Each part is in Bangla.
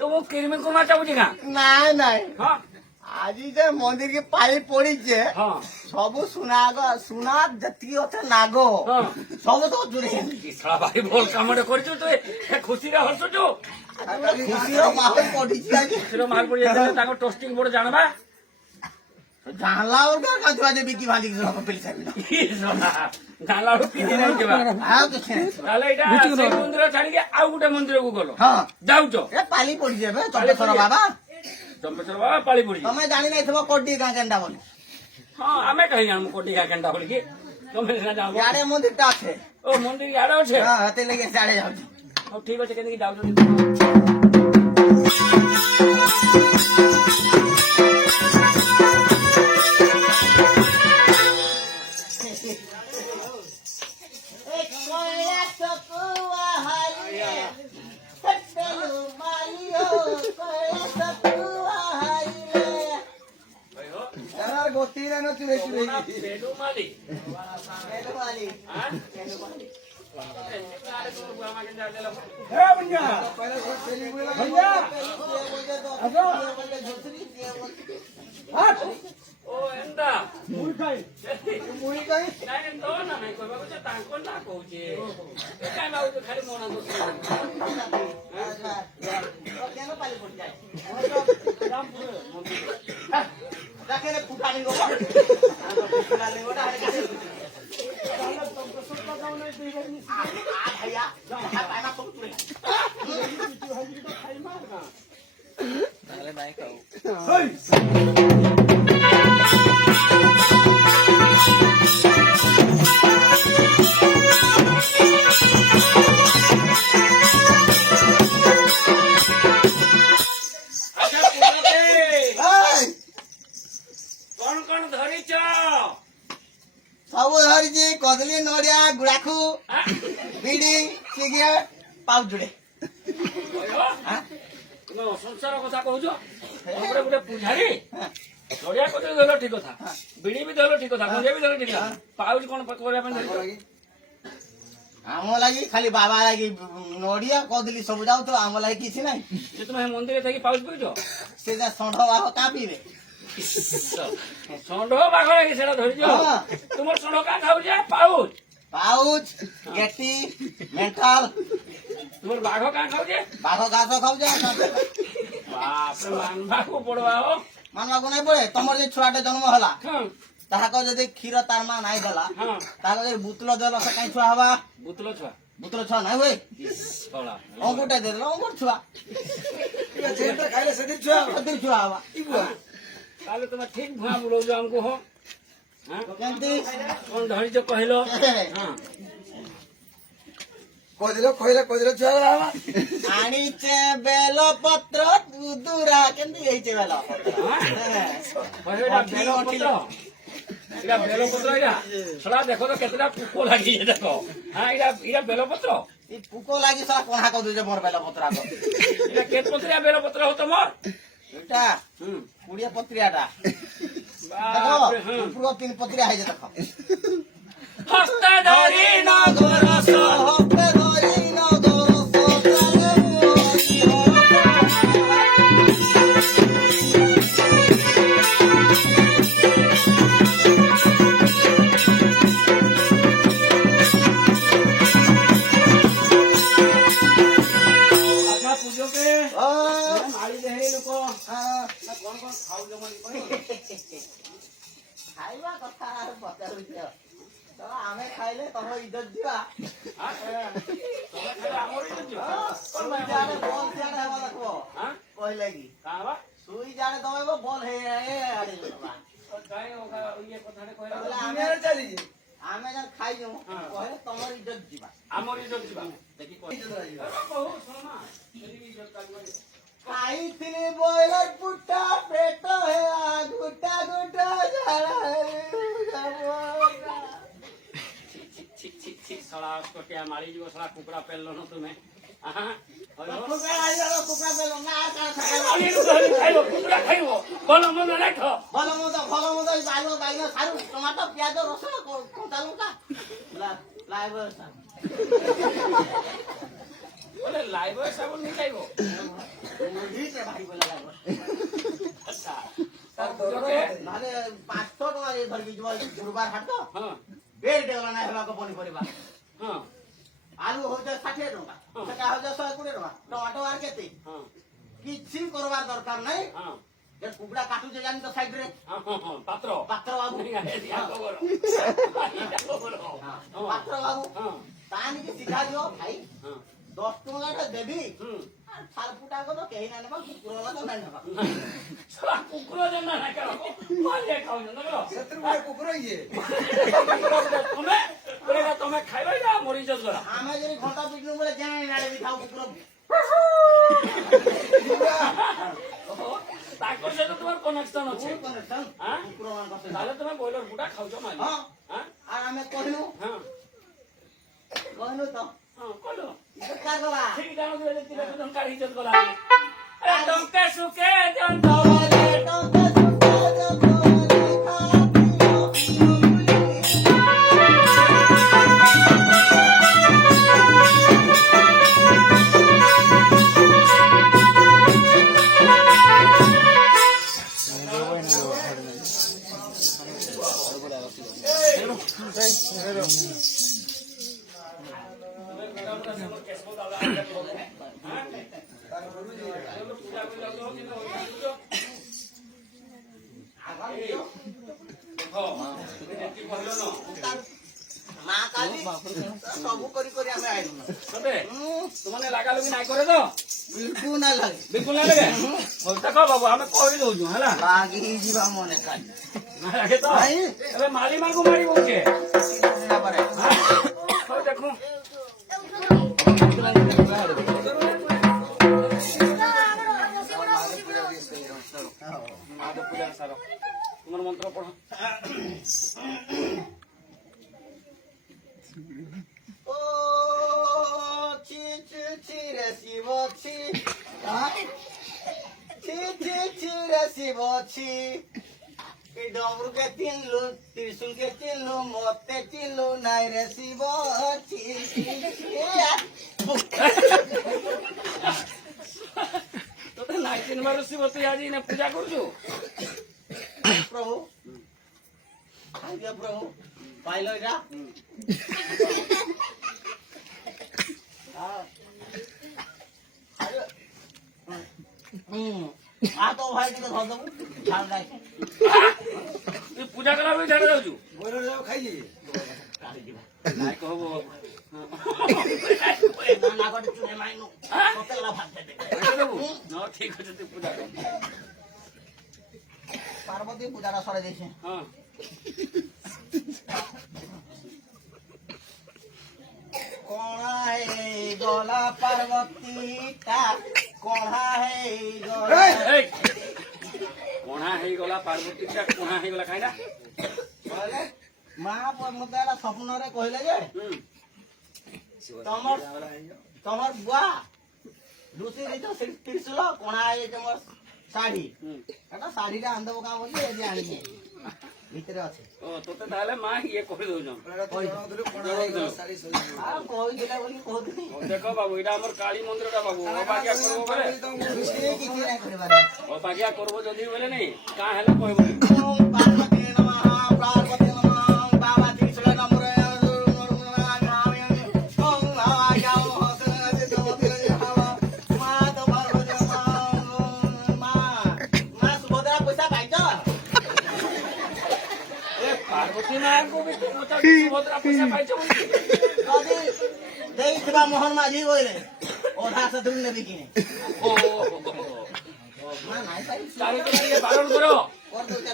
ତୁ କିରିମି କୁମା ଚାହୁଁଛି ନା ନାଇଁ ନାଇଁ ହଁ ଆଜି ଯେ ମନ୍ଦିର କି ପାଳି ପଡିଛେ ହଁ ସବୁ ସୁନା ଯେତିକି ଅଛେ ନାଗ ସବୁ ତ ଚୁରି ଭାଇ ଭଲ କାମଟେ କରିଛୁ ତୁ ଖୁସିରେ ହସୁଛୁ ଖୁସିର ମାହୋଲ ପଡିଛି ଆଜି ଖୁସିର ମାଲ ପଡି ତାଙ୍କ ଟୋଷ୍ଟିଂ ବୋର୍ଡ ଜାଣବା ଜାଣିଲା ବେଳକୁ କାନ୍ଦୁଆ ଯେ ବିକି ଭାଙ୍ଗିକି ସବୁ ପିଲି ସାରିବି ଜାଣିଲା ବେଳକୁ କିଛି ନାହିଁ ଯିବା ଆଉ କିଛି ନାହିଁ ତାହେଲେ ଏଇଟା ସେଇ ମନ୍ଦିର ଛାଡିକି ଆଉ ଗୋଟେ ମନ୍ଦିରକୁ ଗଲ ହଁ ଯାଉଛ ଏ ପାଲି ପଡିଛି ଏବେ ଚମ୍ପେଶ୍ୱର ବାବା ଚମ୍ପେଶ୍ୱର ବାବା ପାଳି ପଡିଛି ତମେ ଜାଣି ନାଇଥିବ କୋଟି ଗାଁ କେନ୍ଟା ବୋଲି ହଁ ଆମେ କାହିଁ ଜାଣୁ କୋଟିକା କେନ୍ଟା ବୋଲିକି ତମେ ସିନା ଜାଣ ଇଆଡେ ମନ୍ଦିରଟା ଅଛେ ଓ ମନ୍ଦିର ଇଆଡେ ଅଛେ ହଁ ହେତି ଲାଗି ସିଆଡେ ଯାଉଛି ହଉ ଠିକ ଅଛି କେମିତି ଯାଉଛନ୍ତି पेडुमाली ओ एंदा मुई काई नाही तो ना नाही कोबा को तांको ना कहूची काय बाबू तो खाली मोना तो केन पाली पड़ जाए राखेले फुटानी गो फुटाले गोटा आ भैया पाना सब तुरे ताले नाही खाऊ ସବୁ ଧରିଛି କଦଳୀ ନଡିଆ ଗୁଡାଖୁ ବିଡି ସିଗାରେଟ ପାଉଚୁଡେ ସଂସାର କଥା କହୁଛ ଗୋଟେ ପୂଜାରୀ ନଡିଆ କଦଳୀ ଧରିଲ ଠିକ କଥା ବିଡି ବି ଧରିଲ ଠିକ କଥା ଗଞ୍ଜା ବି ଧରିଲ ଠିକ କଥା ପାଉଚ କଣ କରିବା ପାଇଁ ଧରିଛ ଆମ ଲାଗି ଖାଲି ବାବା ଲାଗି ନଡିଆ କଦଳୀ ସବୁ ଯାଉଛ ଆମ ଲାଗି କିଛି ନାହିଁ ଯେ ତୁମେ ମନ୍ଦିରରେ ଥାଇକି ପାଉଚ ପିଉଛ ସେ ଯା ଷଣ୍ଢ ବାଘ କାଁ ପିଇବେ ଷଣ୍ଢ ବାଘ ଲାଗି ସେଟା ଧରିଛ ତୁମର ଷଣ୍ଢ କାଁ ଖାଉଛ ପାଉଚ ପାଉଚ ଗେଟି ମେଣ୍ଟାଲ ତୁମର ବାଘ କାଁ ଖାଉଛେ ବାଘ ଘାସ ଖାଉଛେ ବାପରେ ମାନବାକୁ ପଡବା ହୋ ମାନବାକୁ ନାଇଁ ପଡେ ତମର ଯେ ଛୁଆଟେ ଜନ୍ମ ହେଲା ତାହାକ ଯଦି କ୍ଷୀର ତାର ମା ନାଇଁ ଦେଲା ତାହାକ ଯଦି ବୁତଲ ଦେଲ ସେ କାଇଁ ଛୁଆ ହବା ବୁତଲ ଛୁଆ ନାଇଁ ହୁଏ ଅଙ୍ଗୁଟା ଦେଲ ଅଙ୍ଗୁର ଛୁଆ ଖାଇଲେ ସେଠି ଛୁଆ ହବା ତାହେଲେ ତମେ ଠିକ ଭୁଆ ବୁଲଉଛ ଆମକୁ ହୋ କେମିତି କଣ ଧରିଛ କହିଲ କହିଲେ ଛୁଆ ହବା ଆଣିଛେ ବେଲ ପତ୍ର ଦୁରା କେମିତି ହେଇଛେ ବେଲ ବେଲପତ୍ର ଏଇଟା ବେଲପତ୍ର ଏଇଟା ସେଟା ଦେଖ ତ କେତେଟା ପୋକ ଲାଗିছে ଦେଖ ହଁ ଏଇଟା ବେଲପତ୍ର এই পুকো লাগি সব কোনা কর দিছে মোর বেলা পত্রা কো এটা কেত পত্রিয়া বেলপତ୍ର হো তোমার এটা 20 পত্রিয়াটা দেখো পুরো 3 পত্রিয়া হইছে দেখো হস্তে ধরি নগরস হস্তে ধরি নগরস তালে মুহি ଖାଇବା କଥା ପଚାରୁଛ ତ ଆମେ ଖାଇଲେ ତମ ଇଜ୍ଜତ ଯିବା କହିଲେ କି ସୁଇ ଜାଣେ ଦବ ବଲ ଆମେ ଯା ଖାଇଛୁ କହିଲେ ତମର ଇଜ୍ଜତ ଯିବା ଆମର ଇଜ୍ଜତ ଯିବା ଖାଇଥିଲି ବଏଲର ପୁଟା ପେଟ ହେଲା ଗୁଟା ଗୁଟା ଶଳା କଟିଆ ମାରିଯିବ ଶଳା କୁକୁଡ଼ା ପେଲ ନ ତୁମେ କୁକୁଡ଼ା ଖାଇବ ଭଲ ମନ୍ଦ ନାଇଁ ଖାଅ ଭଲ ମନ୍ଦ ବାଇଗଣ ସାରୁ ଟମାଟୋ ପିଆଜ ରସୁଣ କଞ୍ଚା ଲଙ୍କା ବୋଲେ ଲାଇବଏ ସାବୁନ ନେଇ ଖାଇବ ଭିତରେ ଭାରି ବୋଲା ଲାଗବ ଆଚ୍ଛା ନହେଲେ 500 ଟଙ୍କା ଏ ଧରିକି ଯିବ ଗୁରୁବାର ହାଟ ତ ହଁ ବେଡ୍ ଗଲା ନାଇଁ ହେବାକୁ ପନିପରିବା ହଁ ଆଳୁ ହଉଛି 60 ଟଙ୍କା ସେଟା ହଉଛି 120 ଟଙ୍କା ଟମାଟୋ আর କେତେ ହଁ କିଛି করবার দরকার নাই ହଁ যে কুকুড়া কাটুছে জানি তো সাইড রে ହଁ ହଁ ପାତ୍ର পাত্র বাবু পাত্র বাবু তানিকে শিখা দিও ভাই 10 টাকা দেবি ছাল ফুটা কত কেহি না নেবা কুকুর তো নাই নেবা କୁକୁର ଜନ୍ମ ନା କଣ ଖାଉଛ ସେଥିରୁ ଗୋଟେ କୁକୁର ଇଏ ତମେ ଖାଇବ ନା ମରିଚ ଗଲା ଆମେ ଯଦି ଘଣ୍ଟା ପିଟନୁ ବୋଲେ ଜାଣି ନାଳେ ବି ଖାଉ କୁକୁର ତାଙ୍କର ସହିତ ତୁମର କନେକ୍ସନ ଅଛି କନେକ୍ସନ ଆଁ? କୁକୁର ମାନଙ୍କ ସହିତ ତାହେଲେ ତମେ ବ୍ରଏଲର ଗୁଟା ଖାଉଛ ମାଲି ହଁ আর ଆମେ କହିନୁ ହଁ କହିନୁ ତ ହଁ କଲ ବେକାର ଗଲା ଠିକ ଜାଣୁଥିବେ ଯେ ତିନି ଟଙ୍କା ଇଜ୍ଜତ ଗଲା ଟଙ୍କା ସୁଖେ ଦିଅନ୍ତ ଟଙ୍କା ସୁଖା ଜଗରେ মা কালি ସବୁ କରି କରି ଆମେ ଆଇଲୁ ତୁମେ ଲାଗାଲୁଗି ନାଇଁ କରେ ତ ବିଲକୁଲ ନା ଲାଗେ ବିଲକୁଲ ନାଇଁ ଲାଗେ ହଉ ଦେଖ ବାବୁ ଆମେ କହି ଦଉଛୁ ହେଲା ଲାଗି ଯିବା ମନେ କାଲି ଲାଗେ ତ ଏବେ ମାଲି ମାଙ୍କୁ ମାରି କହୁଛେ ହଉ ଦେଖୁ ତୁମର ମନ୍ତ୍ର ପଢ ଓ ছি ছি ছি রে শিব ছি ছি ছি ছি রে শিব ছি এই ডমরুকে চিনলু ত্রিশুলকে চিনলু মতে চিনলু নাই রে শিব ছি ছি তোতে ନାଇଁ ଚିନ୍ହବାରୁ ଶିବ ତୁଇ ଆଜି ଏଇନେ ପୂଜା କରୁଛୁ প্রভু আজ্ঞা প্রভু পাইল এটা आ तो भाई के धर दबु ध्यान राख তুই ପୂଜା କଲା ବି ଧ୍ୟାନ ଯାଉଛୁ ବୈର ଖାଇଯିବି ନାଇଁ କହିବ না করে চুনে মাইনু কত লা ভাত দে ହଁ ଠିକ ଅଛି ତୁ ପୂଜା କର পার্বতী পূজাটা সরে দিয়েছে ହଁ কোণা হে গলা পার্বতীটা কোণা হে গলা এই କଣା ହେଇଗଲା ପାର୍ବତୀଟା କଣା ହେଇଗଲା କାହିଁକି କହିଲେ ମା ମତେ একটা স্বপ্নরে কহিলে যে তোমার তোমার বুয়া লুচি দিছ ত্রিশুল কোণা হয়ে তোমার শাড়ি একটা শাড়িটা আনদেব কাম বলি এই যে আনিছে ভিতরে আছে ଓ ତୋତେ ତାହେଲେ ମା ଇଏ କହିଦଉଛନ୍ আর কইছিলা বলি কହୁଥିଲି ଦେଖ ବାବୁ ଏଇଟା ଆମର କାଳୀ ମନ୍ଦିରଟା ବାବୁ ଅବାଗିଆ କରବ ବୋଲେ କିଛି নাই କରିବାର ଅବାଗିଆ କରବ ଯଦି ବୋଲେ ନାଇଁ କାଁ ହେଲେ କହିବ ওম পার্বতী নমঃ পার্বতী নমঃ বাবা ত্রিশুল নমঃ ওম আয়াও হসে তোমাদের হাওয়া মা তো পার্বতী মা মা সুভদ্রা পয়সা পাইছ ଏ ପାର୍ବତୀ ମାଙ୍କୁ ବି ତୁ ପଚାରୁଛୁ ସୁଭଦ୍ରା ପଇସା ପାଇଛ ବୋଲି যদি ଦେଇଥିବା ମୋହନ ମାଝି କହିଲେ ଅଧା ସେଥିରୁ ନେବି କି ନାହିଁ ଓ ମା ନାଇଁ ପାଇ ତାହେଲେ ତମେ ଟିକେ ବାରଣ କର କରିଦଉଛେ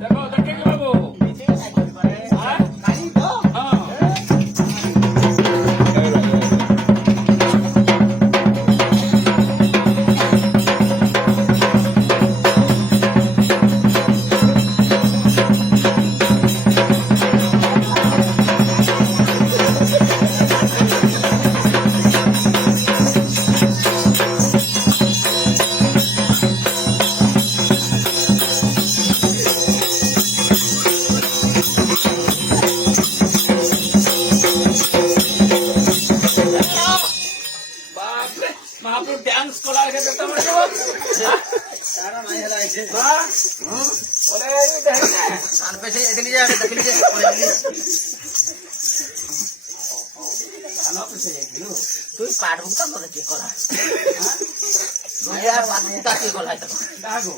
ଦେଖ ଦେଖିକି ବାବୁ କିଛି ନାଇଁ କରିପାରେ କାଲି ତ ହଁ ମହାପ୍ରଭୁ ଡ୍ୟାନ୍ସ କଲା କେତେ ତମେ ଯିବ ତାର ନାଇଁ ହେଲା ଏଠି। ବୋଲେ ଏଇ ଦେଖେ କାନ ପେ ସେ ଏଦିନ ଯା ଦେଖିଲି ଯେ ପଳେଇଲି କାନ ପିଛେ ଯାଇଥିଲୁ তুই পাট মুক্তা করে কি করা দুলিয়া পাট মুক্তা কি করা তো କାହାକୁ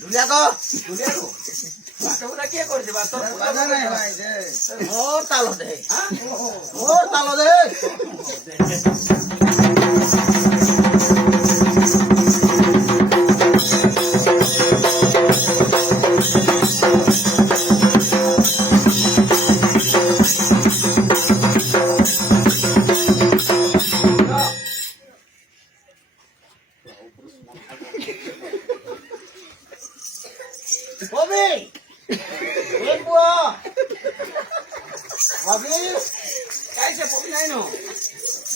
দুলিয়া তো ବୁଲିବାକୁ ବାଟବୁଟା କିଏ କରିଛି ବା ତୋର ବାଧା ନାଇଁ ହେଲା ଏଠି। মোর তালো দে ଆଁ? মোর তালো দে ববি এ বুয়া ববি କାହିଁ ସେ ପବି ନାହିଁ ନ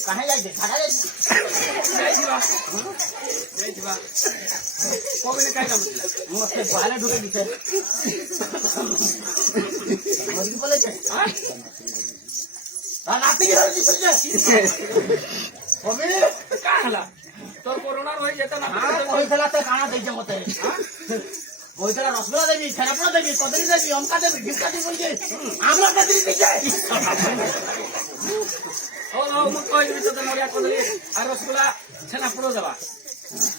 কাহে যাইছে ঢাকা যাইছে ଯାଇଥିବା ଯାଇଥିବା ପବିନେ କାହିଁ କାମ ଥିଲା মস্তে বাইরে ঢুকে দিছে মরিকি বলেছে ଆଁ? আর রাতে কি হচ্ছে ববি କାଁ ହେଲା ତୋର କରୋନା ରହି ଯେତେ ନା কইছলা তে কানা দেইছে মতে কইছলা রসগোল্লা দেবি ছানাপোড়া দেবি কদলি দেবি অমকা দেবি ঢিমকা দেবি বলছে আমরা কদলি দিছে ହଉ ହଉ ମୁଁ କହିଦେବି ତୋତେ ନଡ଼ିଆ କଦଳୀ ଆଉ ରସଗୋଲା ଛେନାପୋଡ଼ ଦେବା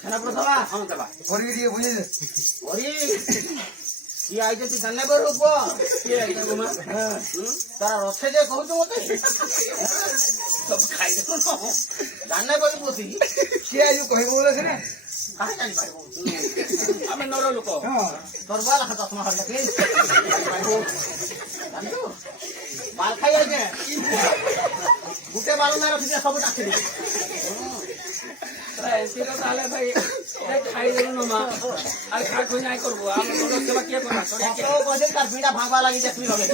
ছানাপোড়া খাবা ହଁ ଦେବା କରିକି ଟିକେ ବୁଝେଇ ଦେ। ওরে কি আইছে তুই জানলে বড় উপ କିଏ ଆଇଲା ଗୋମା তারা রসে যে কହୁଛୁ মতে ସବୁ ଖାଇଦେବ জানলে বলি বসি ସିଏ ଆଜି କହିବ ବୋଲେ ସିନା। কাহে জানি পাইব ଆମେ ନର ଲୋକ ହଁ। তোর বাল হাত তোমার হাত দেখলি জানতো বাল খাই আছে গুটে বাল না রখিছে সব ডাকি দিবি ଏତିକ ତାହେଲେ ଭାଇ ଏ ଖାଇଦେଲୁ ମା ଆଉ ଖାଖୁଇ ନାଇଁ করবো ଆମେ ନର ସେବା କିଏ କରିବା ତୋରିଆ କିଏ তো কইছে তার পিড়া ভাঙবা লাগি যে তুই হবে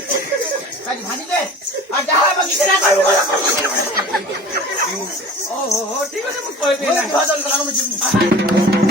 কাজি ভাঙি দে আর যাহা বাকি সেটা কইব ଓହୋ ହଉ ଠିକ ଅଛି ମୁଁ କହିବି ওই ନାହିଁ ভাজন গলানো মুজি